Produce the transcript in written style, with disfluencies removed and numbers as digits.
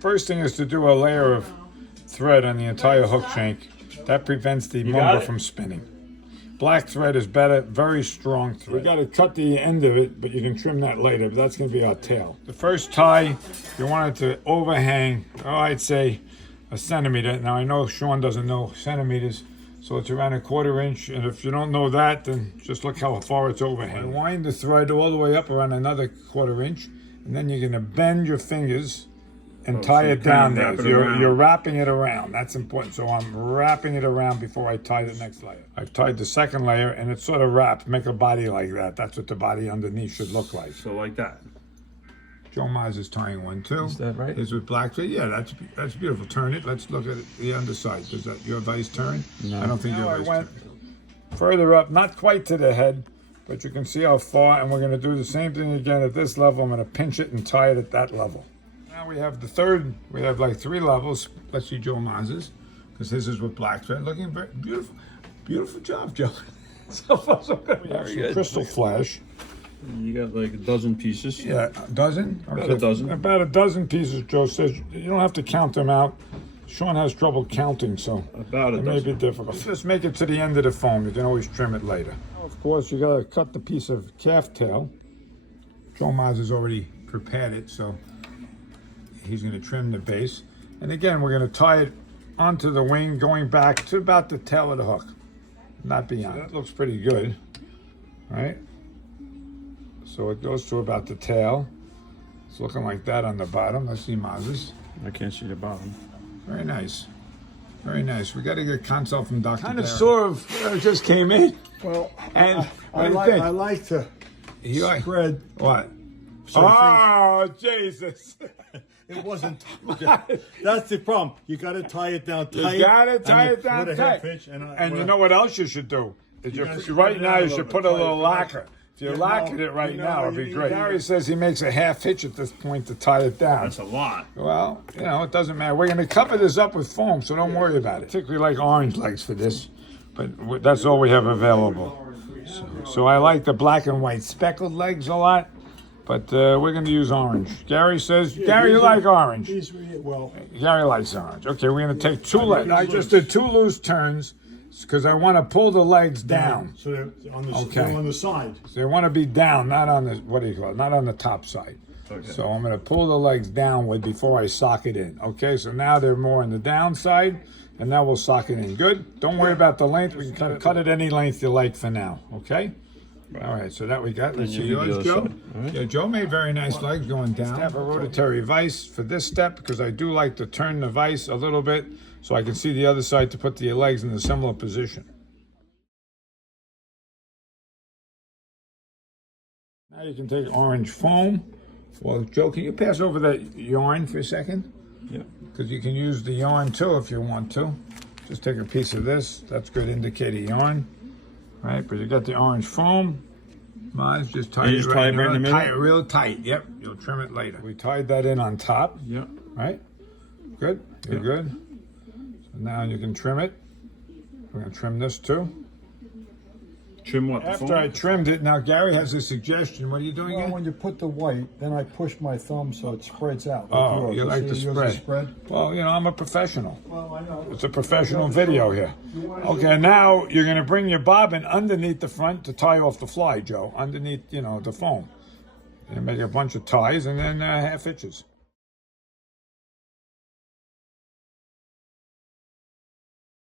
First thing is to do a layer of thread on the entire hook shank. That prevents the Mamba from spinning. Black thread is better, very strong thread. We got to cut the end of it, but you can trim that later, but that's going to be our tail. The first tie, you want it to overhang, I'd say a centimeter. Now I know Sean doesn't know centimeters, so it's around 1/4 inch, and if you don't know that, then just look how far it's overhang. Wind the thread all the way up around another 1/4 inch, and then you're going to bend your fingers and tie it down there. You're wrapping it around. That's important. So I'm wrapping it around before I tie the next layer. I've tied the second layer, and it's sort of wrapped. Make a body like that. That's what the body underneath should look like. So like that. Joe Maz is tying one too. Is that right? Is with black thread. Yeah, that's beautiful. Turn it. Let's look at it, the underside. Does that your vice turn? No. I don't think your vice turn. Further up, not quite to the head, but you can see how far. And we're going to do the same thing again at this level. I'm going to pinch it and tie it at that level. Now we have the third. We have like 3 levels. Let's see Joe Maz's, because his is with black thread. Looking very beautiful. Beautiful job, Joe. So far, so good. We have some crystal flash. You got like a dozen pieces. Yeah, a dozen? Okay. About a dozen. About a dozen pieces, Joe says. You don't have to count them out. Sean has trouble counting, so about it may be difficult. Just make it to the end of the foam. You can always trim it later. Of course, you got to cut the piece of calf tail. Joe Maz has already prepared it, so he's going to trim the base. And again, we're going to tie it onto the wing, going back to about the tail of the hook, not beyond. So that looks pretty good, right? So it goes to about the tail. It's looking like that on the bottom. Let's see Maz's. I can't see the bottom. Very nice. Very nice. We got to get a consult from Dr. Kind of sort of just came in. Well, and I like to spread. What? Oh, Jesus. It wasn't. That's the problem. You got to tie it down tight. You got to tie it down tight. And you know what else you should do? Right now, you should put a little lacquer. If you're locking it right now, it'd be great. Gary says he makes a half hitch at this point to tie it down. That's a lot. Well, it doesn't matter. We're going to cover this up with foam, so don't worry about it. Particularly like orange legs for this, but that's all we have available. So I like the black and white speckled legs a lot, but we're going to use orange. Gary says, Gary, you like orange? Gary likes orange. Okay, we're going to take 2 legs. I just did 2 loose turns, because I want to pull the legs down. So they're on the side. So they want to be down, not on the, not on the top side. Okay. So I'm going to pull the legs downward before I sock it in. Okay, so now they're more on the downside, and now we'll sock it in. Good? Don't worry about the length. We can cut it any length you like for now. Okay? Right. All right, so that we got. Let's see yours, Joe. Right. Yeah, Joe made very nice legs going down. I have a rotatory vise for this step because I do like to turn the vise a little bit so I can see the other side to put the legs in a similar position. Now you can take orange foam. Well, Joe, can you pass over that yarn for a second? Yeah. Because you can use the yarn too if you want to. Just take a piece of this. That's good indicator yarn. Right, but you got the orange foam. Mine's just tight it right in the middle. Tie it real tight. Yep, you'll trim it later. We tied that in on top. Yep. Right? Good? You're good? So now you can trim it. We're going to trim this too. Trim what? After I trimmed it, now Gary has a suggestion. What are you doing again? When you put the white, then I push my thumb so it spreads out. Oh, you like the spread? Well, I'm a professional. Well, I know. It's a professional video here. Okay, now you're going to bring your bobbin underneath the front to tie off the fly, Joe. Underneath, the foam. And make a bunch of ties and then half hitches.